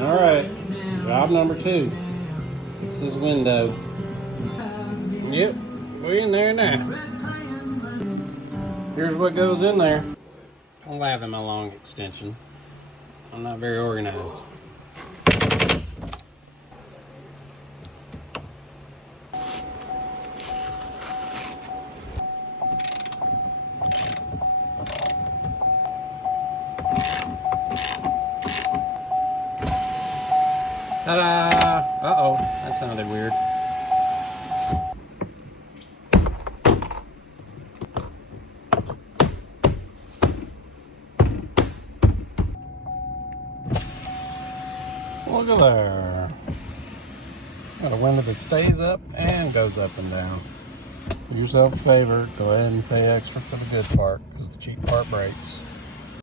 All right, job number 2. Fix this window. Yep, we're in there now. Here's what goes in there. Don't laugh at my long extension. I'm not very organized. Ta-da! Uh-oh, that sounded weird. Look at there. Got a window that stays up and goes up and down. Do yourself a favor, go ahead and pay extra for the good part, because the cheap part breaks.